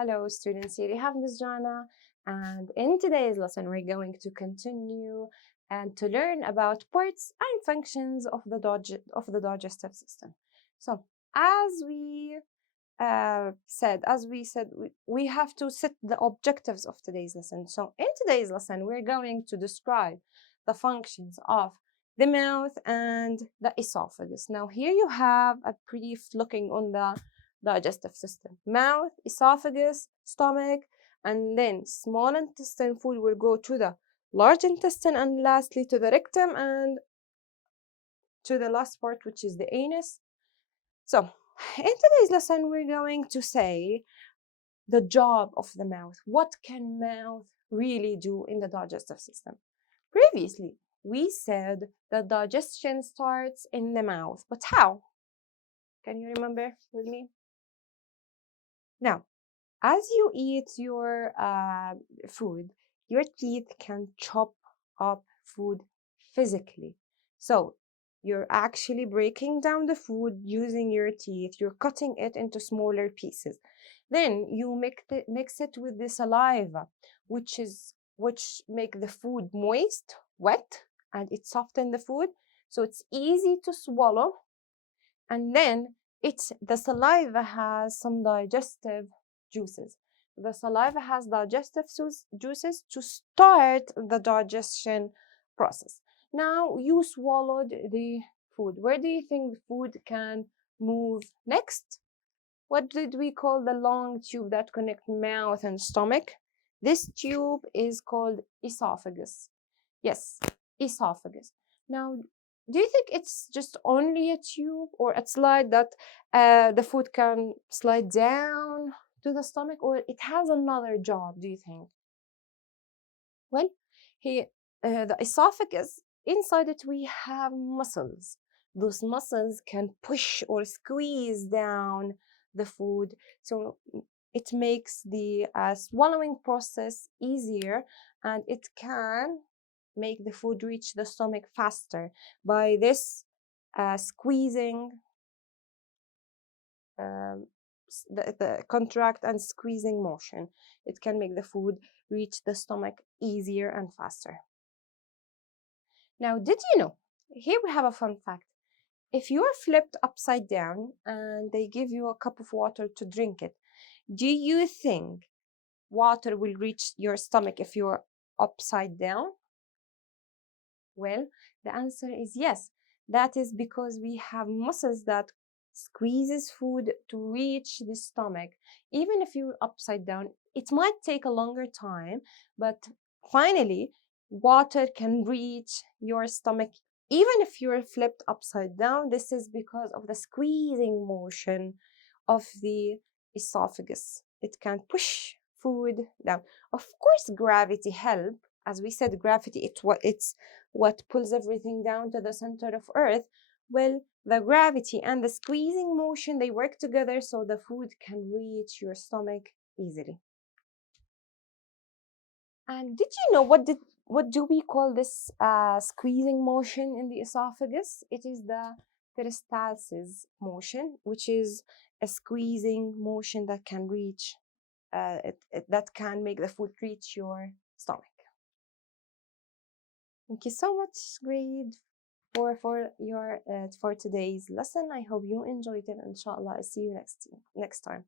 Hello students, here you have Ms. Jana, and in today's lesson we're going to continue and to learn about parts and functions of the digestive system. So as we said, we have to set the objectives of today's lesson. So in today's lesson we're going to describe the functions of the mouth and the esophagus. Now here you have a brief looking on the digestive system: mouth, esophagus, stomach, and then small intestine food will go to the large intestine, and lastly to the rectum and to the last part, which is the anus. So in today's lesson we're going to say the job of the mouth. What can mouth really do in the digestive system? Previously we said that digestion starts in the mouth, but how? Can you remember with me? Now, as you eat your food, your teeth can chop up food physically. So you're actually breaking down the food using your teeth. You're cutting it into smaller pieces. Then you mix it with the saliva, which make the food moist, wet, and it softens the food, so it's easy to swallow. And then the saliva has some digestive juices. The saliva has digestive juices to start the digestion process. Now you swallowed the food. Where do you think the food can move next? What did we call the long tube that connects mouth and stomach? This tube is called esophagus. Yes, esophagus. Now, do you think it's just only a tube or a slide that the food can slide down to the stomach, or it has another job, do you think? Well, the esophagus, inside it we have muscles. Those muscles can push or squeeze down the food, so it makes the swallowing process easier, and it can make the food reach the stomach faster by this squeezing, the contract and squeezing motion. It can make the food reach the stomach easier and faster. Now, did you know? Here we have a fun fact. If you are flipped upside down and they give you a cup of water to drink it, do you think water will reach your stomach if you're upside down? Well, the answer is yes. That is because we have muscles that squeezes food to reach the stomach. Even if you're upside down, it might take a longer time, but finally, water can reach your stomach even if you're flipped upside down. This is because of the squeezing motion of the esophagus. It can push food down. Of course, gravity helps. As we said, gravity, it's what pulls everything down to the center of Earth. Well, the gravity and the squeezing motion, they work together so the food can reach your stomach easily. And did you know what do we call this squeezing motion in the esophagus? It is the peristalsis motion, which is a squeezing motion that can reach, that can make the food reach your stomach. Thank you so much, grade for today's lesson. I hope you enjoyed it. Inshallah, I'll see you next time.